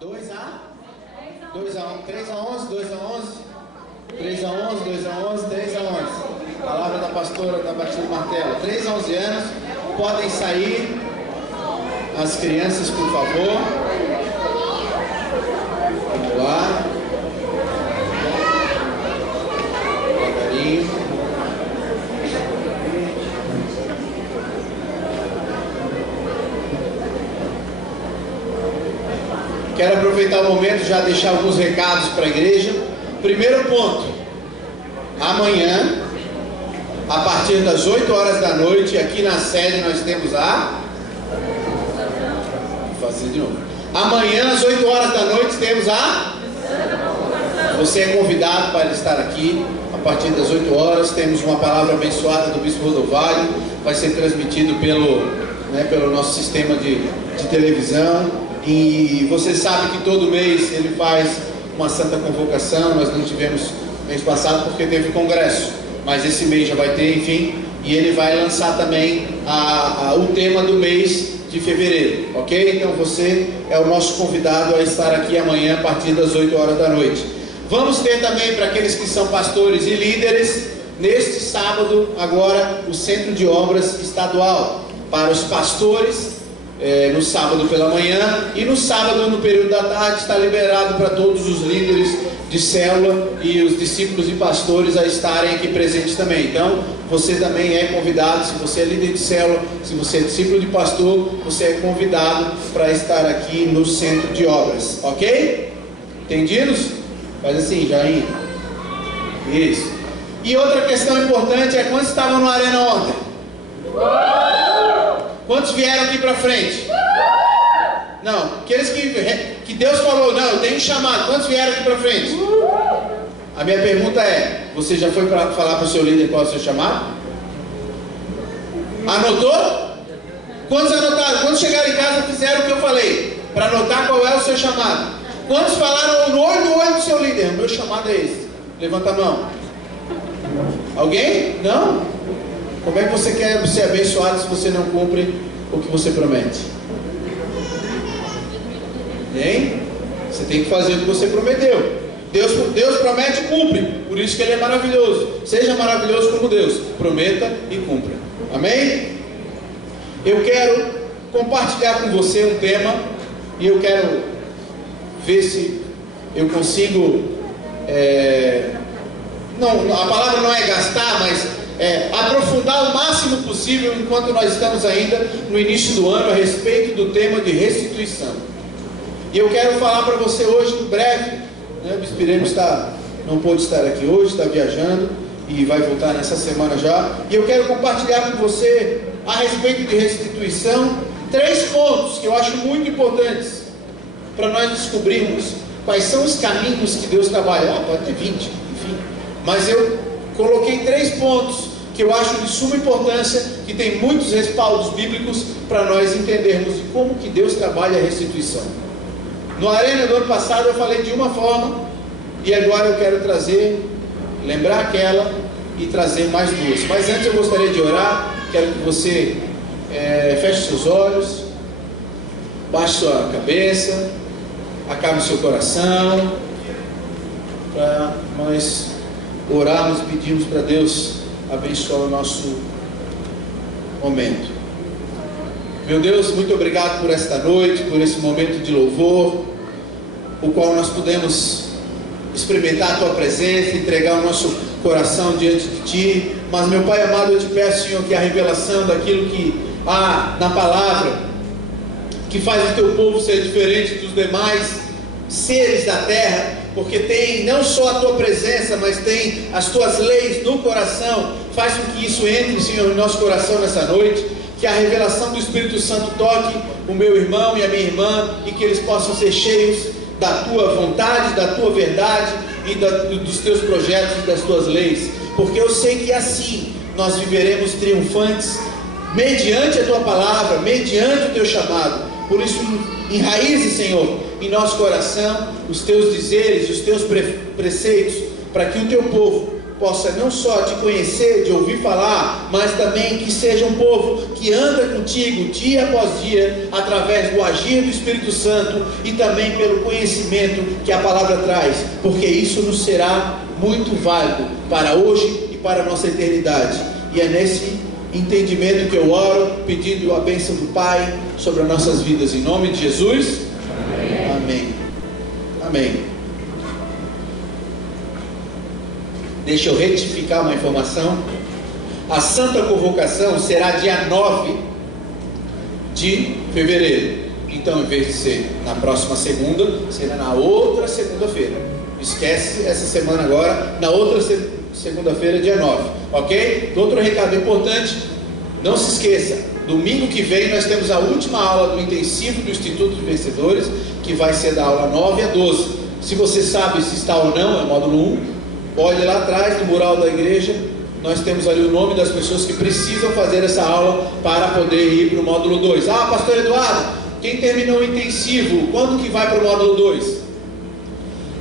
2 a 11, 3 a 11, 2 a 11, 3 a 11, 2 a 11, 3 a 11. Palavra da pastora da Batida Martelo. 3 a 11 anos, podem sair. As crianças, por favor. Vamos lá. Devagarinho. Quero aproveitar o momento e já deixar alguns recados para a igreja. Primeiro ponto: amanhã, a partir das 8 horas da noite, aqui na sede nós temos Vou fazer de novo. Amanhã, às 8 horas da noite, temos Você é convidado para estar aqui. A partir das 8 horas, temos uma palavra abençoada do Bispo Rodovalho. Vai ser transmitido pelo nosso sistema de televisão. E você sabe que todo mês ele faz uma santa convocação. Nós não tivemos mês passado porque teve congresso, mas esse mês já vai ter, enfim. E ele vai lançar também o tema do mês de fevereiro, ok? Então você é o nosso convidado a estar aqui amanhã a partir das 8 horas da noite. Vamos ter também, para aqueles que são pastores e líderes, neste sábado agora o Centro de Obras Estadual para os pastores. No sábado pela manhã, e no sábado no período da tarde está liberado para todos os líderes de célula e os discípulos e pastores a estarem aqui presentes também. Então você também é convidado. Se você é líder de célula, se você é discípulo de pastor, você é convidado para estar aqui no Centro de Obras, ok? Entendidos? Faz assim, Jair. Isso. E outra questão importante é: quantos estavam no Arena ontem? Quantos vieram aqui para frente? Não, aqueles que Deus falou, não, eu tenho um chamado. Quantos vieram aqui para frente? A minha pergunta é: você já foi para falar para o seu líder qual é o seu chamado? Anotou? Quantos anotaram? Quantos chegaram em casa e fizeram o que eu falei? Para anotar qual é o seu chamado? Quantos falaram no olho do seu líder? O meu chamado é esse. Levanta a mão. Alguém? Não? Como é que você quer ser abençoado se você não cumpre o que você promete? Hein? Você tem que fazer o que você prometeu. Deus promete e cumpre. Por isso que Ele é maravilhoso. Seja maravilhoso como Deus. Prometa e cumpra. Amém? Eu quero compartilhar com você um tema. E eu quero ver se eu consigo a palavra não é gastar, mas aprofundar o máximo possível enquanto nós estamos ainda no início do ano a respeito do tema de restituição. E eu quero falar para você hoje, em breve, o Bispo Irene não pôde estar aqui hoje, está viajando e vai voltar nessa semana já. E eu quero compartilhar com você a respeito de restituição 3 pontos que eu acho muito importantes para nós descobrirmos quais são os caminhos que Deus trabalha. Pode ter 20, enfim, mas eu coloquei 3 pontos que eu acho de suma importância, que tem muitos respaldos bíblicos para nós entendermos como que Deus trabalha a restituição. No Arena do ano passado eu falei de uma forma, e agora eu quero lembrar aquela e trazer mais 2. Mas antes eu gostaria de orar. Quero que você feche seus olhos, baixe sua cabeça, acalme seu coração, para nós orarmos e pedimos para Deus abençoar o nosso momento. Meu Deus, muito obrigado por esta noite, por esse momento de louvor, o qual nós pudemos experimentar a Tua presença, entregar o nosso coração diante de Ti. Mas, meu Pai amado, eu te peço, Senhor, que a revelação daquilo que há na palavra, que faz o Teu povo ser diferente dos demais seres da terra, porque tem não só a Tua presença, mas tem as Tuas leis no coração. Faz com que isso entre, Senhor, em nosso coração nessa noite, que a revelação do Espírito Santo toque o meu irmão e a minha irmã, e que eles possam ser cheios da Tua vontade, da Tua verdade e dos Teus projetos e das Tuas leis, porque eu sei que assim nós viveremos triunfantes, mediante a Tua palavra, mediante o Teu chamado. Por isso, enraize, Senhor, em nosso coração os Teus dizeres, os Teus preceitos, para que o Teu povo possa não só te conhecer, de ouvir falar, mas também que seja um povo que anda contigo dia após dia, através do agir do Espírito Santo e também pelo conhecimento que a palavra traz, porque isso nos será muito válido para hoje e para a nossa eternidade. E é nesse entendimento que eu oro, pedindo a bênção do Pai sobre as nossas vidas, em nome de Jesus. Amém. Amém. Deixa eu retificar uma informação. A Santa Convocação será dia 9 de fevereiro. Então, em vez de ser na próxima segunda, será na outra segunda-feira. Esquece essa semana agora, na outra segunda-feira, dia 9. Ok? Outro recado importante, não se esqueça, domingo que vem nós temos a última aula do intensivo do Instituto de Vencedores, que vai ser da aula 9 a 12. Se você sabe se está ou não, é o módulo 1. Olhe lá atrás, no mural da igreja, nós temos ali o nome das pessoas que precisam fazer essa aula para poder ir para o módulo 2. Ah, pastor Eduardo, quem terminou o intensivo, quando que vai para o módulo 2?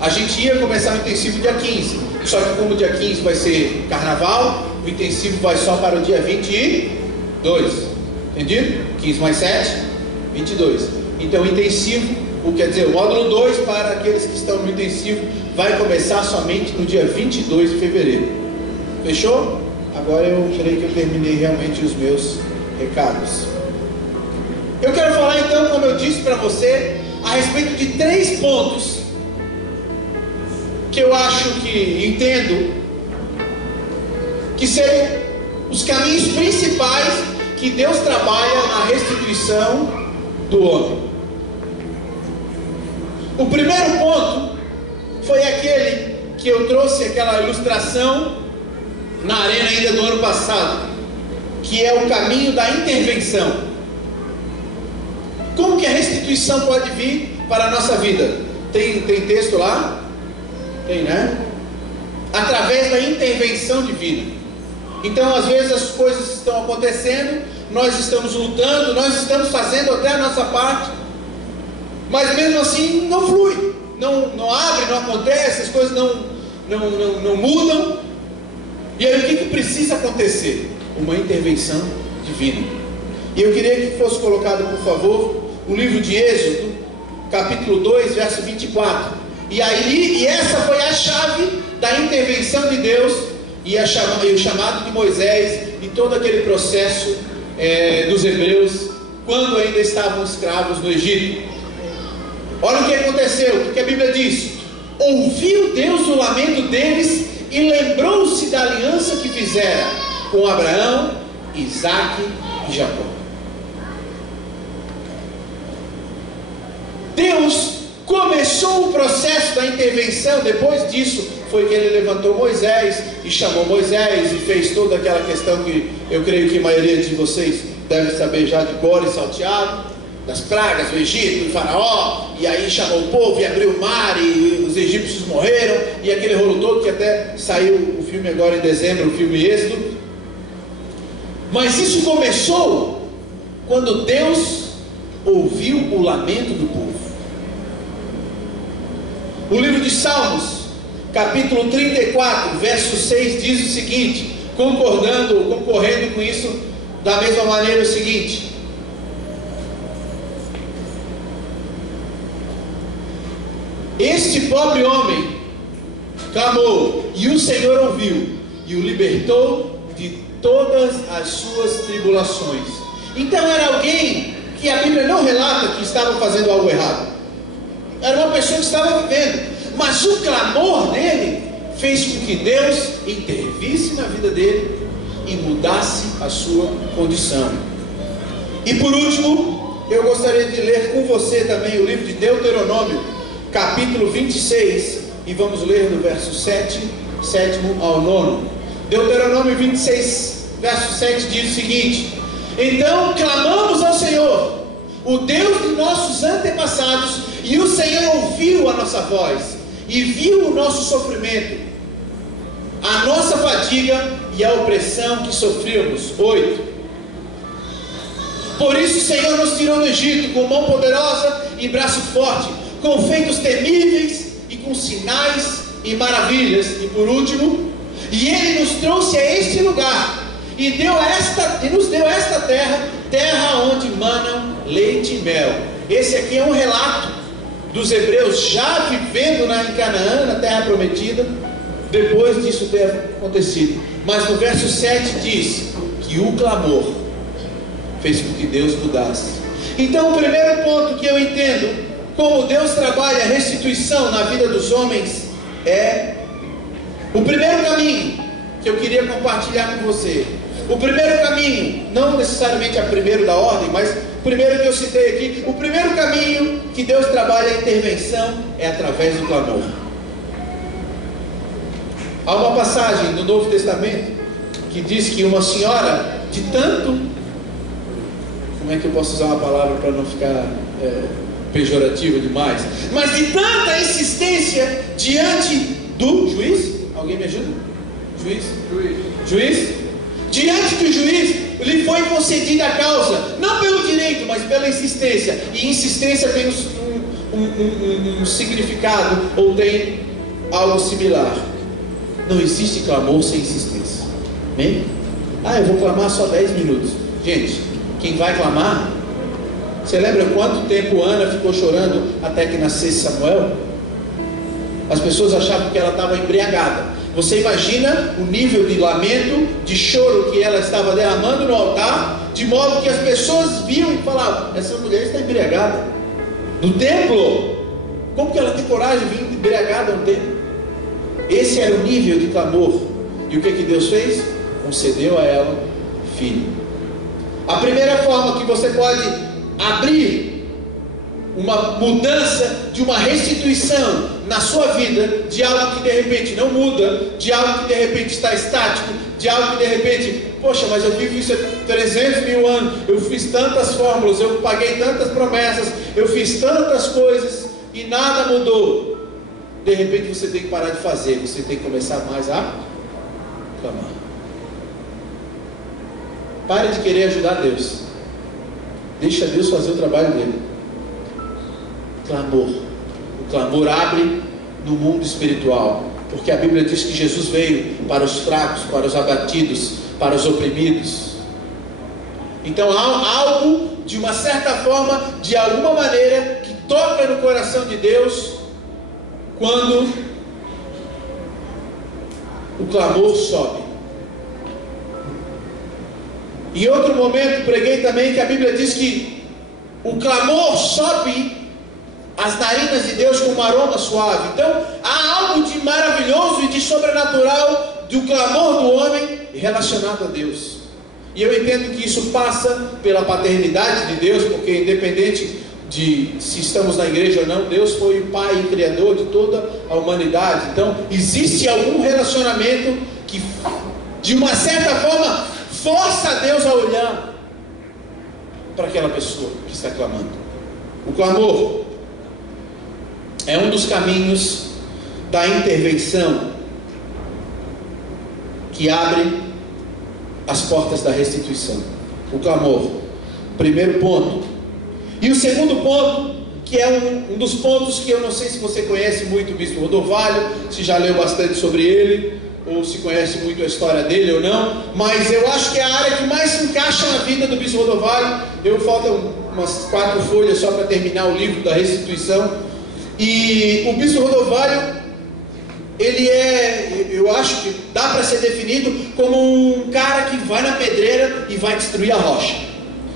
A gente ia começar o intensivo dia 15, só que como o dia 15 vai ser carnaval, o intensivo vai só para o dia 22. Entendido? 15 mais 7, 22. Então o intensivo, quer dizer, o módulo 2 para aqueles que estão no intensivo vai começar somente no dia 22 de fevereiro. Fechou? Agora eu creio que eu terminei realmente os meus recados. Eu quero falar então, como eu disse para você, a respeito de 3 pontos que eu acho que entendo que seriam os caminhos principais que Deus trabalha na restituição do homem. O primeiro ponto foi aquele que eu trouxe, aquela ilustração na arena ainda do ano passado, que é o caminho da intervenção. Como que a restituição pode vir para a nossa vida? Tem texto lá? Tem, né? Através da intervenção divina. Então, às vezes as coisas estão acontecendo, nós estamos lutando, nós estamos fazendo até a nossa parte, mas mesmo assim não flui, não abre, não acontece, as coisas não mudam. E aí o que precisa acontecer? Uma intervenção divina. E eu queria que fosse colocado, por favor, o livro de Êxodo, capítulo 2, verso 24. E essa foi a chave da intervenção de Deus e o chamado de Moisés e todo aquele processo dos hebreus quando ainda estavam escravos no Egito. Olha o que aconteceu, o que a Bíblia diz: ouviu Deus o lamento deles e lembrou-se da aliança que fizera com Abraão, Isaque e Jacó. Deus começou o processo da intervenção. Depois disso foi que ele levantou Moisés e chamou Moisés e fez toda aquela questão que eu creio que a maioria de vocês deve saber já de cor e salteado, das pragas do Egito, do faraó, e aí chamou o povo e abriu o mar e os egípcios morreram, e aquele rolo todo que até saiu o filme agora em dezembro, o filme Êxodo. Mas isso começou quando Deus ouviu o lamento do povo. O livro de Salmos, capítulo 34, verso 6 diz o seguinte, concorrendo com isso, da mesma maneira, o seguinte: este pobre homem clamou, e o Senhor ouviu, e o libertou de todas as suas tribulações. Então era alguém que a Bíblia não relata que estava fazendo algo errado. Era uma pessoa que estava vivendo, mas o clamor dele fez com que Deus intervisse na vida dele e mudasse a sua condição. E por último, eu gostaria de ler com você também o livro de Deuteronômio, capítulo 26, e vamos ler do verso 7 ao 9. Deuteronômio 26, verso 7 diz o seguinte: então clamamos ao Senhor, o Deus de nossos antepassados, e o Senhor ouviu a nossa voz e viu o nosso sofrimento, a nossa fadiga e a opressão que sofríamos. 8. Por isso o Senhor nos tirou do Egito com mão poderosa e braço forte, com feitos temíveis e com sinais e maravilhas. E por último, E Ele nos trouxe a este lugar e nos deu esta terra, terra onde manam leite e mel. Esse aqui é um relato dos hebreus já vivendo em Canaã, na terra prometida, depois disso ter acontecido. Mas no verso 7 diz que o clamor fez com que Deus mudasse. Então, o primeiro ponto que eu entendo como Deus trabalha a restituição na vida dos homens é o primeiro caminho que eu queria compartilhar com você. O primeiro caminho, não necessariamente a primeiro da ordem, mas o primeiro que eu citei aqui, o primeiro caminho que Deus trabalha a intervenção é através do clamor. Há uma passagem no Novo Testamento que diz que uma senhora de tanto, como é que eu posso usar uma palavra para não ficar pejorativa demais, mas de tanta insistência diante do juiz, alguém me ajuda? Juiz? Diante do juiz, lhe foi concedida a causa, não pelo direito, mas pela insistência. E insistência tem um significado, ou tem algo similar. Não existe clamor sem insistência. Amém? Eu vou clamar só 10 minutos. Gente, quem vai clamar, você lembra quanto tempo Ana ficou chorando até que nascesse Samuel? As pessoas achavam que ela estava embriagada. Você imagina o nível de lamento, de choro que ela estava derramando no altar, de modo que as pessoas viam e falavam: essa mulher está embriagada no templo. Como que ela tem coragem de vir embriagada no templo? Esse era o nível de clamor. E o que Deus fez? Concedeu a ela filho. A primeira forma que você pode abrir uma mudança, de uma restituição na sua vida, de algo que de repente não muda, de algo que de repente está estático, de algo que de repente, poxa, mas eu vivo isso há 300 mil anos, eu fiz tantas fórmulas, eu paguei tantas promessas, eu fiz tantas coisas e nada mudou. De repente você tem que parar de fazer, você tem que começar mais a clamar. Pare de querer ajudar Deus, deixa Deus fazer o trabalho dele. Clamor. O clamor abre no mundo espiritual, porque a Bíblia diz que Jesus veio para os fracos, para os abatidos, para os oprimidos. Então há algo, de uma certa forma, de alguma maneira, que toca no coração de Deus quando o clamor sobe. Em outro momento preguei também que a Bíblia diz que o clamor sobe as narinas de Deus com um aroma suave. Então há algo de maravilhoso e de sobrenatural do clamor do homem relacionado a Deus. E eu entendo que isso passa pela paternidade de Deus, porque independente de se estamos na igreja ou não, Deus foi o Pai e Criador de toda a humanidade. Então existe algum relacionamento que de uma certa forma força a Deus a olhar para aquela pessoa que está clamando. O clamor é um dos caminhos da intervenção que abre as portas da restituição. O clamor, primeiro ponto. E o segundo ponto, que é um dos pontos que eu não sei se você conhece muito o Bispo Rodovalho, se já leu bastante sobre ele, ou se conhece muito a história dele ou não, mas eu acho que é a área que mais se encaixa na vida do Bispo Rodovalho. Faltam umas 4 folhas só para terminar o livro da restituição. E o Bispo Rodovalho, ele eu acho que dá para ser definido como um cara que vai na pedreira e vai destruir a rocha.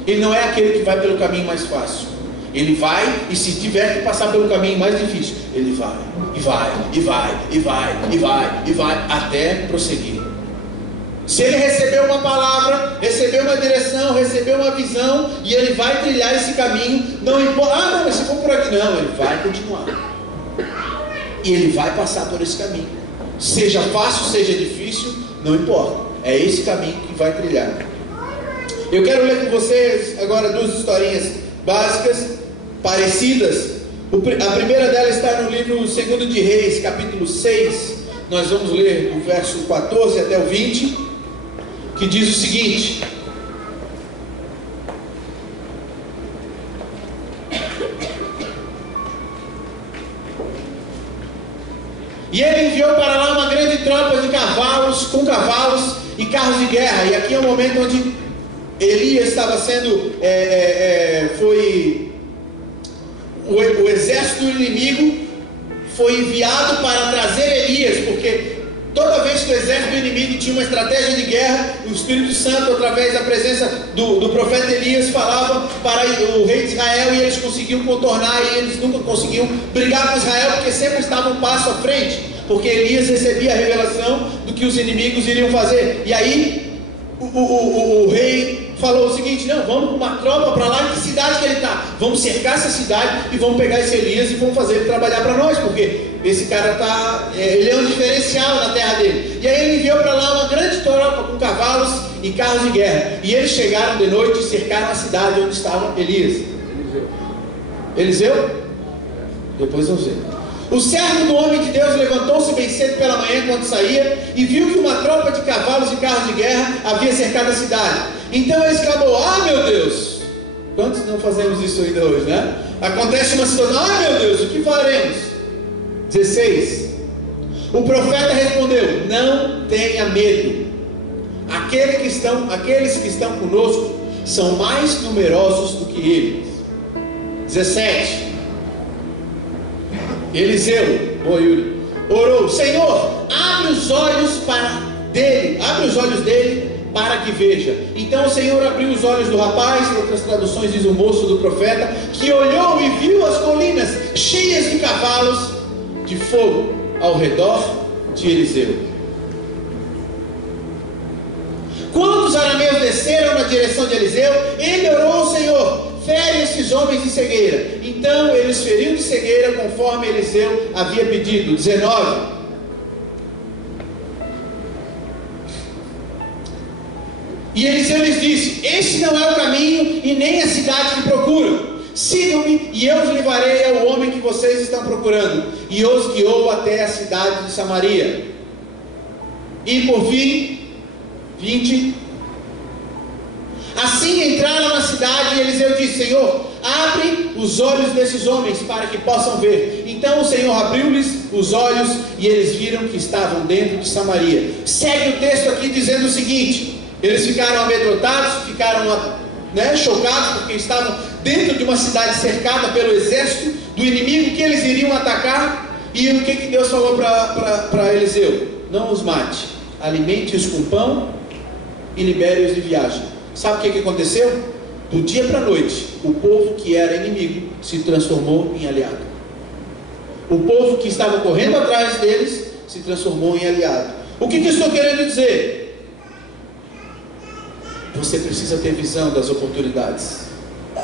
Ele não é aquele que vai pelo caminho mais fácil. Ele vai, e se tiver que passar pelo caminho mais difícil, ele vai, e vai, e vai, e vai, e vai, e vai, até prosseguir. Se ele recebeu uma palavra, recebeu uma direção, recebeu uma visão, e ele vai trilhar esse caminho, não importa, não, mas se for por aqui, não, ele vai continuar. E ele vai passar por esse caminho. Seja fácil, seja difícil, não importa. É esse caminho que vai trilhar. Eu quero ler com vocês agora 2 historinhas básicas, parecidas. A primeira dela está no livro 2 de Reis, capítulo 6. Nós vamos ler do verso 14 até o 20, que diz o seguinte: E ele enviou para lá uma grande tropa de cavalos, com cavalos e carros de guerra. E aqui é o momento onde Elias estava sendo, o exército do inimigo foi enviado para trazer Elias, porque toda vez que o exército do inimigo tinha uma estratégia de guerra, o Espírito Santo, através da presença do profeta Elias, falava para o rei de Israel, e eles conseguiam contornar, e eles nunca conseguiam brigar com Israel, porque sempre estavam um passo à frente, porque Elias recebia a revelação do que os inimigos iriam fazer. E aí o rei falou o seguinte: não, vamos com uma tropa para lá. Em que cidade que ele está? Vamos cercar essa cidade e vamos pegar esse Elias e vamos fazer ele trabalhar para nós, porque esse cara ele é um diferencial na terra dele. E aí ele enviou para lá uma grande tropa com cavalos e carros de guerra, e eles chegaram de noite e cercaram a cidade onde estava Elias. Eliseu? Depois vamos ver. O servo do homem de Deus levantou-se bem cedo pela manhã, quando saía, e viu que uma tropa de cavalos e carros de guerra havia cercado a cidade. Então ele exclamou: ah, meu Deus! Quantos não fazemos isso ainda hoje, né? Acontece uma situação: ah, meu Deus, o que faremos? 16. O profeta respondeu: não tenha medo. Aqueles que estão conosco são mais numerosos do que eles. 17. Eliseu, orou: Senhor, abre os olhos dele para que veja. Então o Senhor abriu os olhos do rapaz. Em outras traduções diz o moço do profeta, que olhou e viu as colinas cheias de cavalos de fogo ao redor de Eliseu. Quando os arameus desceram na direção de Eliseu, ele orou ao Senhor: fere esses homens de cegueira. Então ele os feriu de cegueira, conforme Eliseu havia pedido. 19. E Eliseu lhes disse: este não é o caminho e nem a cidade que procuram. Sigam-me e eu os levarei ao homem que vocês estão procurando. E os guiou até a cidade de Samaria. E por fim, 20. Assim entraram na cidade, e Eliseu disse: Senhor, abre os olhos desses homens para que possam ver. Então o Senhor abriu-lhes os olhos, e eles viram que estavam dentro de Samaria. Segue o texto aqui dizendo o seguinte: eles ficaram amedrontados, ficaram chocados, porque estavam dentro de uma cidade cercada pelo exército do inimigo que eles iriam atacar. E o que Deus falou para Eliseu? Não os mate, alimente-os com pão e libere-os de viagem. Sabe o que aconteceu? Do dia para a noite, o povo que era inimigo se transformou em aliado. O povo que estava correndo atrás deles se transformou em aliado. O que eu estou querendo dizer? Você precisa ter visão das oportunidades,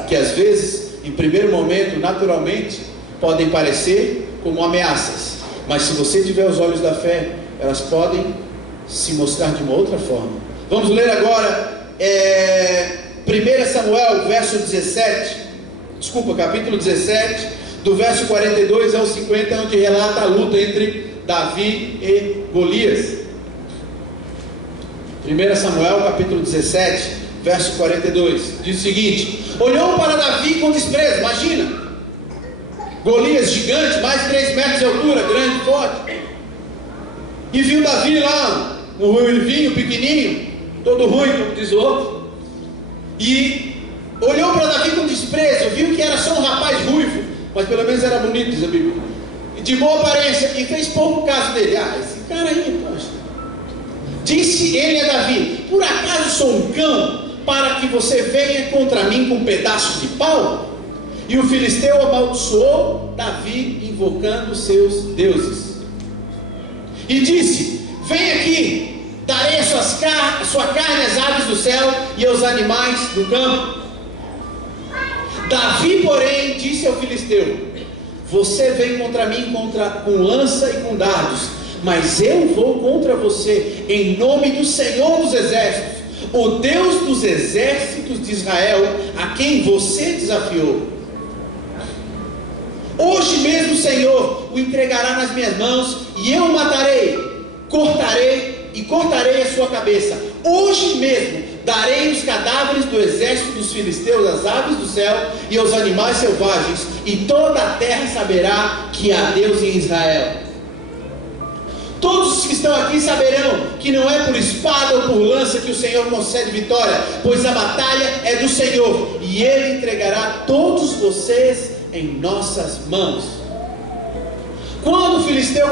que às vezes, em primeiro momento, naturalmente, podem parecer como ameaças, mas se você tiver os olhos da fé, elas podem se mostrar de uma outra forma. Vamos ler agora 1 Samuel, capítulo 17, do verso 42 ao 50, onde relata a luta entre Davi e Golias. 1 Samuel, capítulo 17, verso 42, diz o seguinte: olhou para Davi com desprezo. Imagina, Golias gigante, mais de 3 metros de altura, grande, forte, e viu Davi lá, um ruivinho, pequenininho, todo ruim, como diz o outro, e olhou para Davi com desprezo, viu que era só um rapaz ruivo, mas pelo menos era bonito, diz a Bíblia, de boa aparência, e fez pouco caso dele. Esse cara aí, poxa. Disse ele a Davi: por acaso sou um cão, para que você venha contra mim com um pedaço de pau? E o filisteu amaldiçoou Davi, invocando seus deuses, e disse: vem aqui, darei a sua carne às aves do céu e aos animais do campo. Davi, porém, disse ao filisteu: você vem contra mim com lança e com dardos, mas eu vou contra você em nome do Senhor dos exércitos, o Deus dos exércitos de Israel, a quem você desafiou. Hoje mesmo o Senhor o entregará nas minhas mãos, e eu o matarei, cortarei a sua cabeça. Hoje mesmo darei os cadáveres do exército dos filisteus às aves do céu e aos animais selvagens, e toda a terra saberá que há Deus em Israel. Todos os que estão aqui saberão que não é por espada ou por lança que o Senhor concede vitória, pois a batalha é do Senhor, e Ele entregará todos vocês em nossas mãos. Quando o filisteu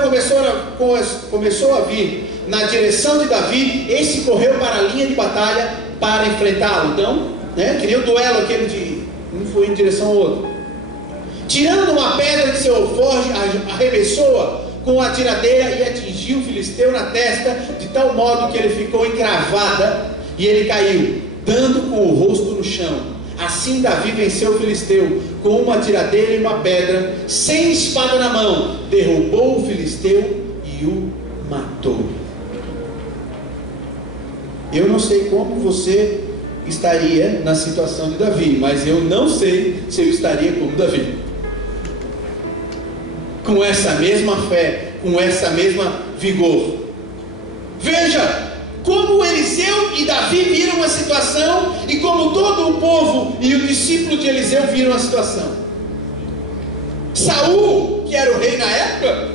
começou a vir na direção de Davi, esse correu para a linha de batalha para enfrentá-lo. Então, queria o duelo aquele de um foi em direção ao outro. Tirando uma pedra de seu alforje, arremessou-a com a tiradeira e atingiu o filisteu na testa, de tal modo que ele ficou encravada e ele caiu, dando com o rosto no chão. Assim Davi venceu o filisteu com uma tiradeira e uma pedra, sem espada na mão, derrubou o filisteu e o matou. Eu não sei como você estaria na situação de Davi, mas eu não sei se eu estaria como Davi, com essa mesma fé, com essa mesma vigor. Veja como Eliseu e Davi viram a situação, e como todo o povo e o discípulo de Eliseu viram a situação. Saul, que era o rei na época,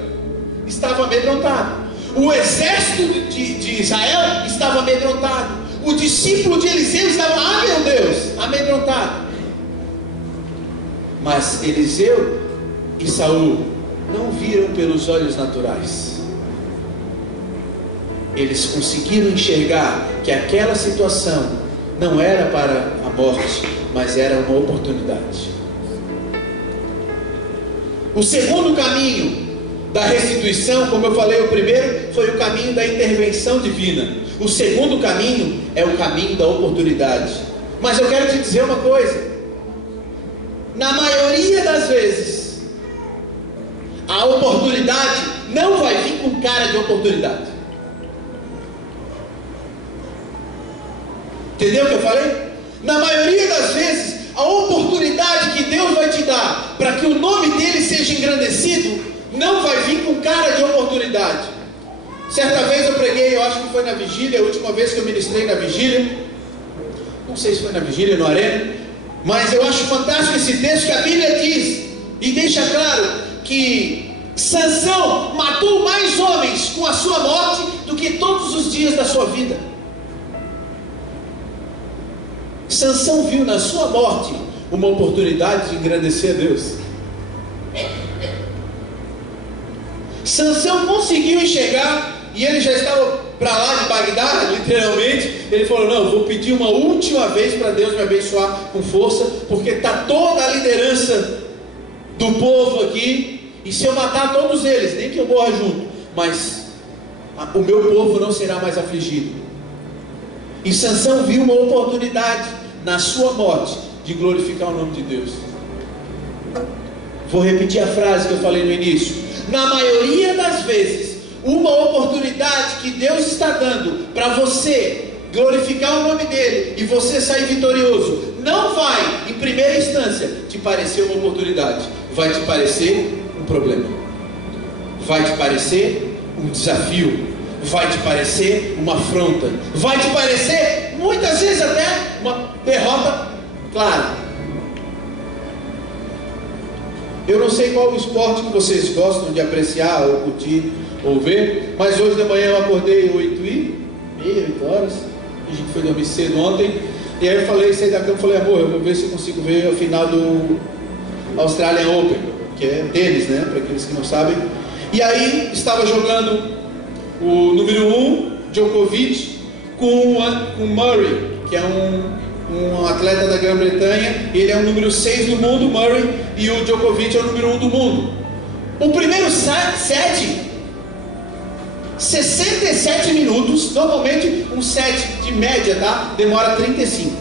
estava amedrontado. O exército de Israel estava amedrontado. O discípulo de Eliseu estava, meu Deus, amedrontado. Mas Eliseu e Saul não viram pelos olhos naturais. Eles conseguiram enxergar que aquela situação não era para a morte, mas era uma oportunidade. O segundo caminho da restituição, como eu falei, o primeiro foi o caminho da intervenção divina. O segundo caminho é o caminho da oportunidade. Mas eu quero te dizer uma coisa: na maioria das vezes, a oportunidade não vai vir com cara de oportunidade. Entendeu o que eu falei? Na maioria das vezes, a oportunidade que Deus vai te dar para que o nome dele seja engrandecido não vai vir com cara de oportunidade. Certa vez eu preguei, eu acho que foi na vigília, a última vez que eu ministrei na vigília, não sei se foi na vigília, no Arena, mas eu acho fantástico esse texto que a Bíblia diz e deixa claro que Sansão matou mais homens com a sua morte do que todos os dias da sua vida. Sansão viu na sua morte uma oportunidade de engrandecer a Deus. Sansão conseguiu enxergar, e ele já estava para lá de Bagdá, literalmente. Ele falou: não, vou pedir uma última vez para Deus me abençoar com força, porque está toda a liderança do povo aqui, e se eu matar todos eles, nem que eu morra junto, mas o meu povo não será mais afligido. E Sansão viu uma oportunidade na sua morte de glorificar o nome de Deus. Vou repetir a frase que eu falei no início. Na maioria das vezes, uma oportunidade que Deus está dando para você glorificar o nome dele e você sair vitorioso, não vai, em primeira instância, te parecer uma oportunidade. Vai te parecer um problema. Vai te parecer um desafio. Vai te parecer uma afronta. Vai te parecer, muitas vezes até, uma derrota clara. Eu não sei qual o esporte que vocês gostam de apreciar, ou curtir, ou ver, mas hoje de manhã eu acordei 8 horas, a gente foi dormir cedo ontem, e aí eu falei, saí da cama e falei: amor, eu vou ver se eu consigo ver a final do Australian Open, que é tênis, né, para aqueles que não sabem. E aí estava jogando o número 1, Djokovic, com Murray, que é um atleta da Grã-Bretanha. Ele é o número 6 do mundo, Murray, e o Djokovic é o número 1 do mundo. O primeiro set, 67 minutos. Normalmente um set de média, tá? Demora 35.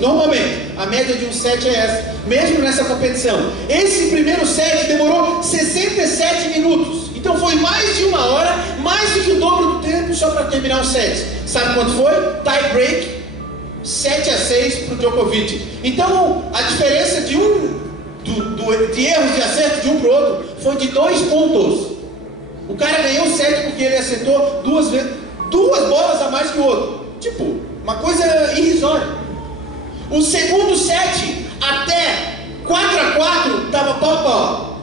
Normalmente, a média de um set é essa, mesmo nessa competição. Esse primeiro set demorou 67 minutos. Então foi mais de uma hora, mais do que o dobro do tempo só para terminar o set. Sabe quanto foi? Tie break, 7-6 para o Djokovic. Então a diferença de erros de acerto de um para o outro foi de 2 pontos. O cara ganhou o set porque ele acertou duas bolas a mais que o outro. Tipo, uma coisa irrisória. O segundo set, até 4-4, estava pau.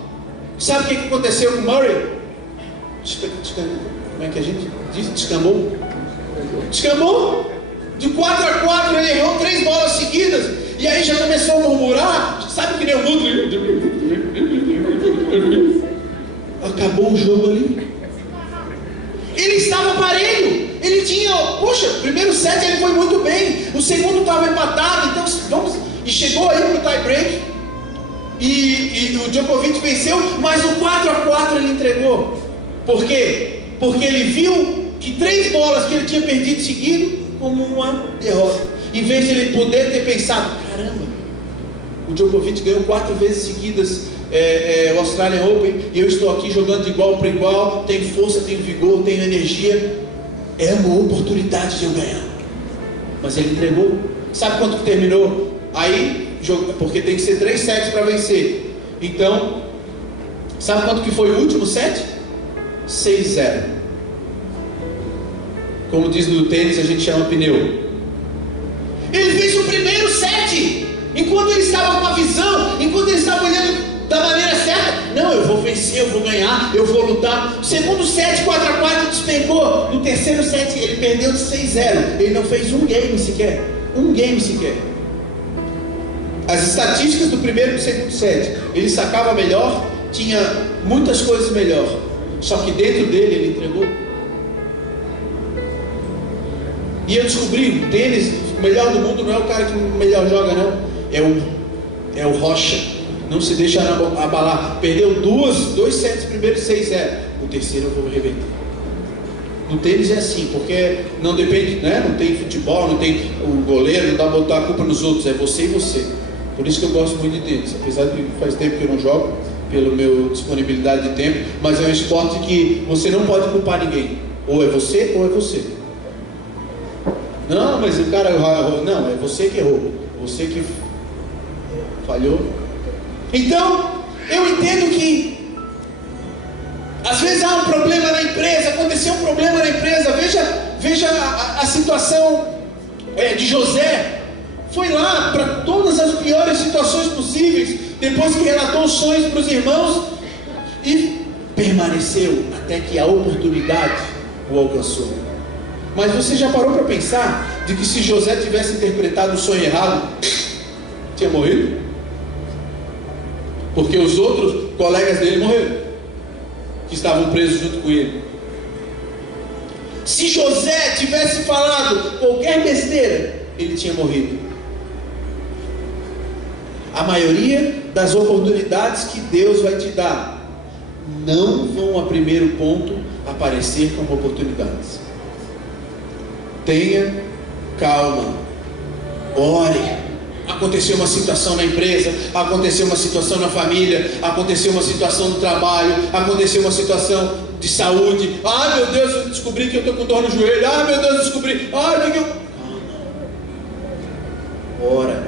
Sabe o que aconteceu com o Murray? como é que a gente diz? Descambou? Descambou? De 4-4 ele errou 3 bolas seguidas. E aí já começou a murmurar. Sabe que nem o mundo? Acabou o jogo ali. Ele estava parelho. Ele tinha, poxa, o primeiro set ele foi muito bem. O segundo estava empatado. Então vamos. E chegou aí para o tie break. E o Djokovic venceu. Mas o 4-4 ele entregou. Por quê? Porque ele viu que 3 bolas que ele tinha perdido seguido como uma derrota. Em vez de ele poder ter pensado, caramba, o Djokovic ganhou 4 vezes seguidas o Australian Open, e eu estou aqui jogando de igual para igual, tenho força, tenho vigor, tenho energia, é uma oportunidade de eu ganhar. Mas ele entregou. Sabe quanto que terminou? Aí, porque tem que ser 3 sets para vencer. Então, sabe quanto que foi o último set? 6-0. Como diz no tênis, a gente chama pneu. Ele fez o primeiro set, enquanto ele estava com a visão, enquanto ele estava olhando da maneira certa. Não, eu vou vencer, eu vou ganhar, eu vou lutar. Segundo set, 4-4, despencou. No terceiro set, ele perdeu de 6-0. Ele não fez um game sequer. Um game sequer. As estatísticas do primeiro e do segundo set, ele sacava melhor, tinha muitas coisas melhor. Só que dentro dele, ele entregou. E eu descobri, o tênis, o melhor do mundo não é o cara que melhor joga, não. É o Rocha. Não se deixa abalar. Perdeu 2 sets primeiro, 6-0. O terceiro eu vou reverter. No tênis é assim, porque não depende, né? Não tem futebol, não tem o goleiro, não dá pra botar a culpa nos outros. É você e você. Por isso que eu gosto muito de tênis. Apesar de que faz tempo que eu não jogo, pela minha disponibilidade de tempo. Mas é um esporte que você não pode culpar ninguém. Ou é você, ou é você. Não, mas o cara errou. Não, é você que errou. Você que falhou. Então, eu entendo que às vezes há um problema na empresa. Aconteceu um problema na empresa. Veja a situação de José. Foi lá para todas as piores situações possíveis. Depois que relatou os sonhos para os irmãos. E permaneceu até que a oportunidade o alcançou. Mas você já parou para pensar de que se José tivesse interpretado o sonho errado, tinha morrido? Porque os outros colegas dele morreram, que estavam presos junto com ele. Se José tivesse falado qualquer besteira, ele tinha morrido. A maioria das oportunidades que Deus vai te dar não vão a primeiro ponto aparecer como oportunidades. Tenha calma, ore. Aconteceu uma situação na empresa, aconteceu uma situação na família, aconteceu uma situação no trabalho, aconteceu uma situação de saúde. Ai meu Deus, eu descobri que eu estou com dor no joelho. Ai meu Deus, eu descobri. Ai, que eu... Ora,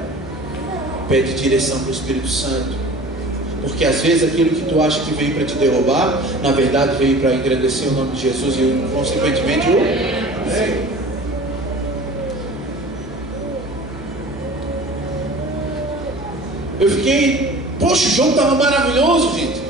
pede direção para o Espírito Santo, porque às vezes aquilo que tu acha que veio para te derrubar, na verdade veio para engrandecer o nome de Jesus e consequentemente o... Eu fiquei, poxa, o jogo estava maravilhoso, gente.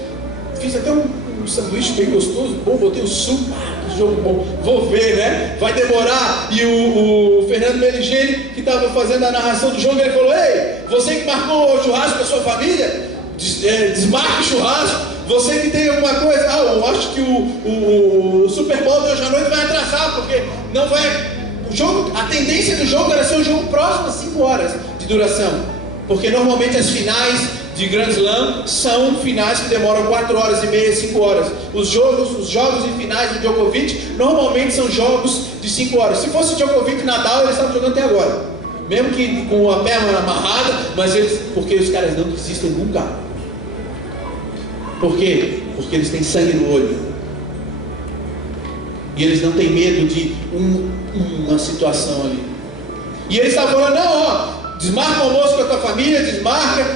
Fiz até um sanduíche bem gostoso, bom, botei o suco, que jogo bom. Vou ver, né? Vai demorar. E o Fernando Meligeni, que estava fazendo a narração do jogo, ele falou: ei, você que marcou o churrasco com a sua família, desmarque o churrasco. Você que tem alguma coisa, eu acho que o Super Bowl de hoje à noite vai atrasar, porque não vai. O jogo, a tendência do jogo era ser um jogo próximo a 5 horas de duração. Porque normalmente as finais de Grand Slam são finais que demoram 4 horas e meia, 5 horas. Os jogos e finais do Djokovic normalmente são jogos de 5 horas. Se fosse Djokovic e Nadal, eles estavam jogando até agora. Mesmo que com a perna amarrada, mas porque os caras não desistem nunca. Por quê? Porque eles têm sangue no olho. E eles não têm medo de uma situação ali. E eles estavam falando, não, desmarca o almoço com a tua família, desmarca,